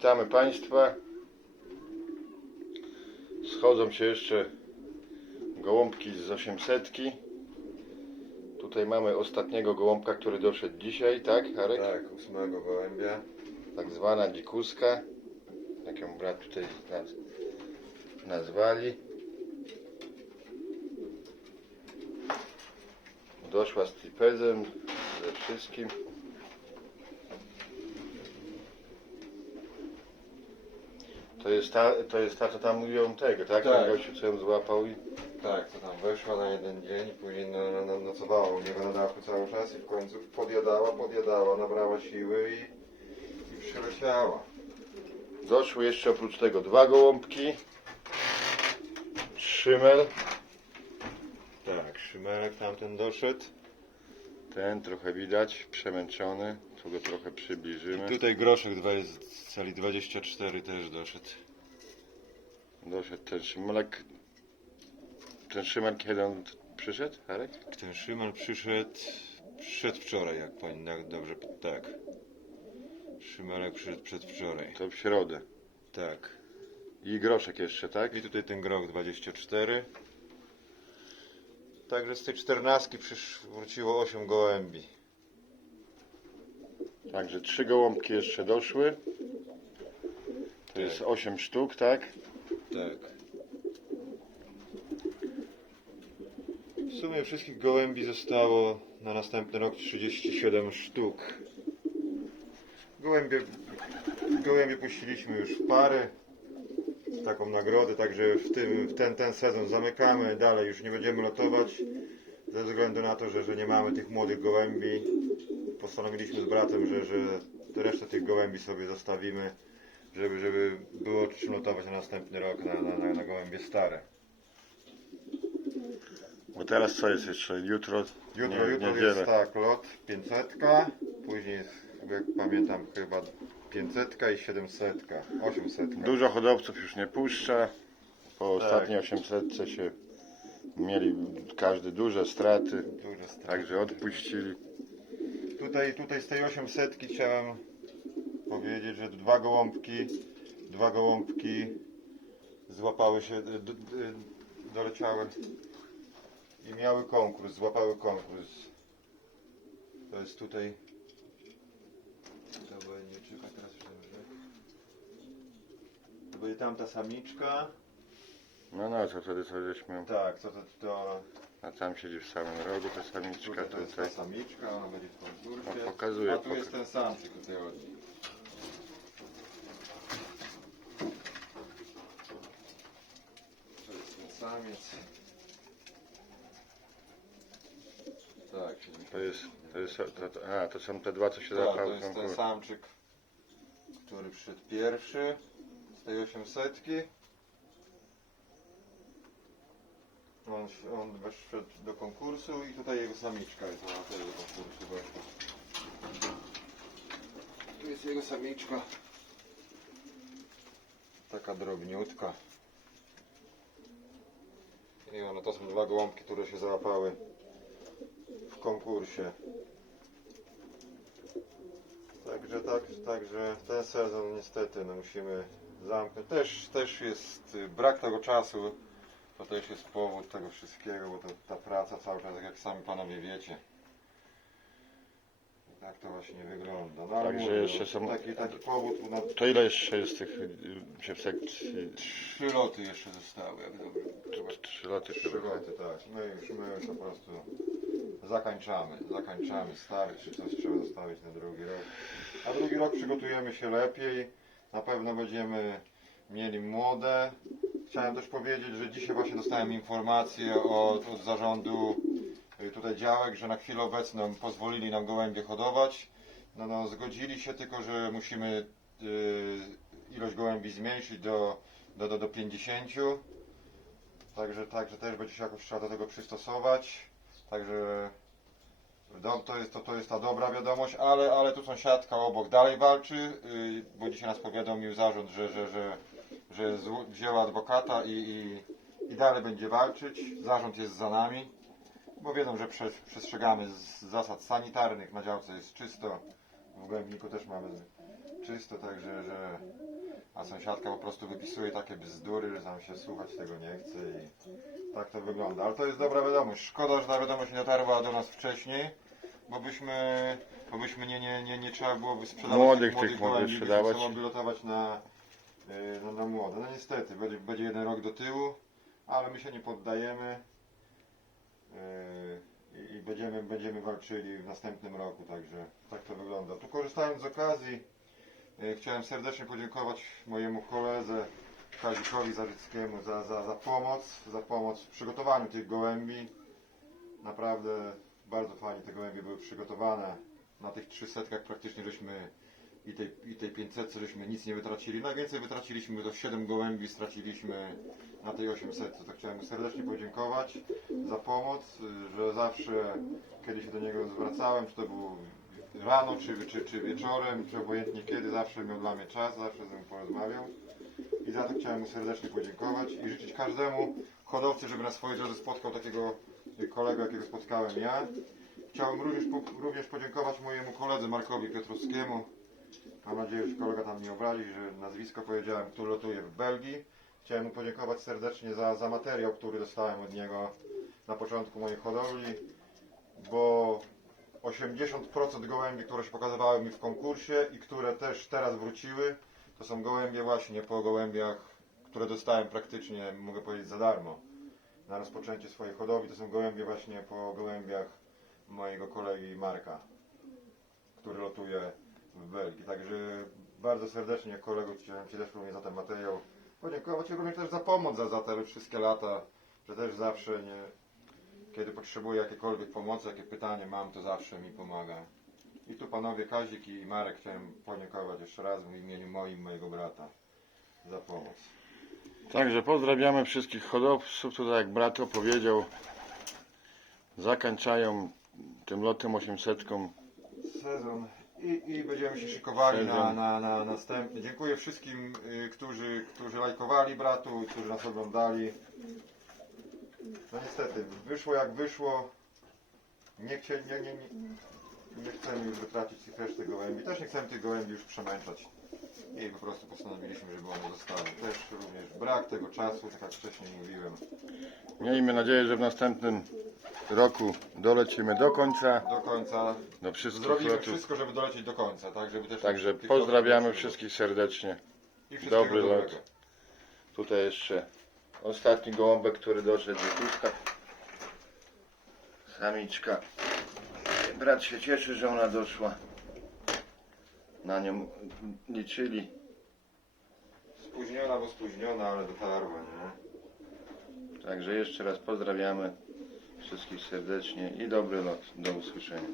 Witamy Państwa. Schodzą się jeszcze gołąbki z 800. Tutaj mamy ostatniego gołąbka, który doszedł dzisiaj, tak, Arek? Tak, ósmego gołębia. Tak zwana dzikuska. Jak ją brat tutaj naz nazwali. Doszła z tripezem, ze wszystkim. To jest ta, to jest ta, co tam mówią tego, tak? Tak. Ten gościu, co ją złapał i... Tak, to tam weszła na jeden dzień i później no, no, no, nocowała u niego na dachu cały czas i w końcu podjadała, podjadała, nabrała siły i, i przyleciała. Doszły jeszcze oprócz tego dwa gołąbki. Szymel. Tak, szymerek tamten doszedł. Ten trochę widać, przemęczony. Tu go trochę przybliżymy. Tutaj groszek z celi 24 też doszedł. Doszedł ten Szymelek. Ten Szymel kiedy on przyszedł, Arek? Ten szymer przyszedł przedwczoraj, jak pani tak dobrze, tak. Szymerek przyszedł przedwczoraj. To w środę. Tak. I groszek jeszcze, tak? I tutaj ten grok 24. Także z tej 14 przysz, wróciło 8 gołębi. Także trzy gołąbki jeszcze doszły. To Tak. jest 8 sztuk, tak? Tak. W sumie wszystkich gołębi zostało na następny rok 37 sztuk. Gołębie, gołębie puściliśmy już w pary. Taką nagrodę, także w, tym, w ten, ten sezon zamykamy. Dalej już nie będziemy lotować. Ze względu na to, że, że nie mamy tych młodych gołębi. Postanowiliśmy z bratem, że, że resztę tych gołębi sobie zostawimy żeby, żeby było czym lotować na następny rok na, na, na, gołębie stare. Bo teraz co jest jeszcze? Jutro? Jutro, nie, jutro niedzielę. jest tak, lot 500, później jest, jak pamiętam, chyba 500 i 700, 800. Dużo hodowców już nie puszcza. Po Tak. ostatniej 800 się mieli każdy duże straty. Duże straty. Także odpuścili. Tutaj, tutaj z tej 800 chciałem powiedzieć, że dwa gołąbki, dwa gołąbki złapały się, d, d, doleciały i miały konkurs, złapały konkurs. To jest tutaj. To będzie, czekaj teraz już dobrze. To będzie tamta samiczka. No no, to wtedy co żeśmy... Tak, to, to, to A tam siedzi w samym rogu ta samiczka tutaj to jest ta tutaj. samiczka, ona będzie w. No, pokazuje, A tu jest ten samczyk tutaj od. To jest ten samiec. Tak, To jest, to jest, to, to, a, to są te dwa, co się tak, to zapały. jest ten samczyk, który przyszedł pierwszy z tej 800. On, on weszł do konkursu i tutaj jego samiczka jest, ona do konkursu. Tu jest jego samiczka. Taka drobniutka. I one to są dwa gołąbki, które się załapały w konkursie. Także tak, także ten sezon niestety no musimy zamknąć. Też, też jest brak tego czasu. To też jest powód tego wszystkiego, bo to, ta praca cały czas, tak jak sami panowie wiecie. I Tak to właśnie wygląda. No, ale Także mówię, jeszcze są- taki, taki powód, no, To ile jeszcze jest tych y, się w sekcji? trzy loty jeszcze zostały, jak dobrze. Trzy loty Trzy chyba. loty, tak. My już, my już po prostu zakończamy, zakończamy stary, czy coś trzeba zostawić na drugi rok. A drugi rok przygotujemy się lepiej, na pewno będziemy mieli młode. Chciałem też powiedzieć, że dzisiaj właśnie dostałem informację od, od zarządu y, tutaj działek, że na chwilę obecną pozwolili nam gołębie hodować. No, no zgodzili się tylko, że musimy y, ilość gołębi zmniejszyć do, do, do, do 50. Także, także też będzie się jakoś trzeba do tego przystosować. Także do, to, jest, to, to jest ta dobra wiadomość, ale, ale tu sąsiadka obok dalej walczy, yy, bo dzisiaj nas powiadomił zarząd, że, że, że, że zł- wzięła adwokata i, i, i dalej będzie walczyć. Zarząd jest za nami, bo wiedzą, że prze, przestrzegamy z zasad sanitarnych, na działce jest czysto, w Głębniku też mamy czysto, także, że... A sąsiadka po prostu wypisuje takie bzdury, że tam się słuchać tego nie chce i tak to wygląda. Ale to jest dobra wiadomość. Szkoda, że ta wiadomość nie dotarła do nas wcześniej, bo byśmy, bo byśmy nie, nie, nie, nie trzeba byłoby sprzedawać Młodych tych mogły gołębi, sprzedawać. byśmy mogli lotować na, yy, na, na młode. No niestety, będzie, będzie jeden rok do tyłu, ale my się nie poddajemy. Yy, i- i będziemy, będziemy walczyli w następnym roku, także tak to wygląda. Tu korzystając z okazji, yy, chciałem serdecznie podziękować mojemu koledze Kazikowi Zarzyckiemu za, za, za pomoc, za pomoc w przygotowaniu tych gołębi. Naprawdę bardzo fajnie te gołębie były przygotowane. Na tych 300 praktycznie żeśmy i tej, i tej 500 żeśmy nic nie wytracili. Najwięcej wytraciliśmy to 7 gołębi, straciliśmy na tej 800. To chciałem mu serdecznie podziękować za pomoc, że zawsze, kiedy się do niego zwracałem, czy to było rano, czy, czy, czy wieczorem, czy obojętnie kiedy, zawsze miał dla mnie czas, zawsze ze mną porozmawiał. I za to chciałem mu serdecznie podziękować i życzyć każdemu hodowcy, żeby na swojej drodze spotkał takiego kolegę, jakiego spotkałem ja. Chciałem również, również podziękować mojemu koledze Markowi Piotrowskiemu. Mam nadzieję, że kolega tam nie obrazi, że nazwisko powiedziałem, który lotuje w Belgii. Chciałem mu podziękować serdecznie za, za materiał, który dostałem od niego na początku mojej hodowli, bo 80% gołębi, które się pokazywały mi w konkursie i które też teraz wróciły, to są gołębie właśnie po gołębiach, które dostałem praktycznie, mogę powiedzieć, za darmo na rozpoczęcie swojej hodowli. To są gołębie właśnie po gołębiach mojego kolegi Marka, który lotuje w Belgii. Także bardzo serdecznie kolego chciałem Ci też również za ten materiał podziękować i również też za pomoc za, za te wszystkie lata, że też zawsze nie, kiedy potrzebuję jakiejkolwiek pomocy, jakie pytanie mam, to zawsze mi pomaga. I tu panowie Kazik i Marek chciałem podziękować jeszcze raz w imieniu moim, mojego brata za pomoc. Także pozdrawiamy wszystkich hodowców. Tutaj jak brat opowiedział, zakończają tym lotem 800. Sezon i, i będziemy się szykowali na, na, na następny. Dziękuję wszystkim, y, którzy, którzy lajkowali bratu, którzy nas oglądali. No niestety, wyszło jak wyszło. Nie, chcie, nie, nie, nie, nie chcemy już wytracić tych resztek gołębi. Też nie chcemy tych gołębi już przemęczać. I po prostu postanowiliśmy, żeby one zostały. Też również brak tego czasu, tak jak wcześniej mówiłem. Miejmy nadzieję, że w następnym roku dolecimy do końca, Do końca do wszystkich zrobimy lotów. wszystko, żeby dolecieć do końca, tak? Żeby też Także tych pozdrawiamy lotów wszystkich serdecznie. I wszystkiego Dobry dobrego. lot. Tutaj jeszcze ostatni gołąbek, który doszedł do Tuska. Samiczka. Brat się cieszy, że ona doszła. Na nią liczyli. Spóźniona, bo spóźniona, ale dotarła, nie? Także jeszcze raz pozdrawiamy wszystkich serdecznie i dobry lot. Do usłyszenia.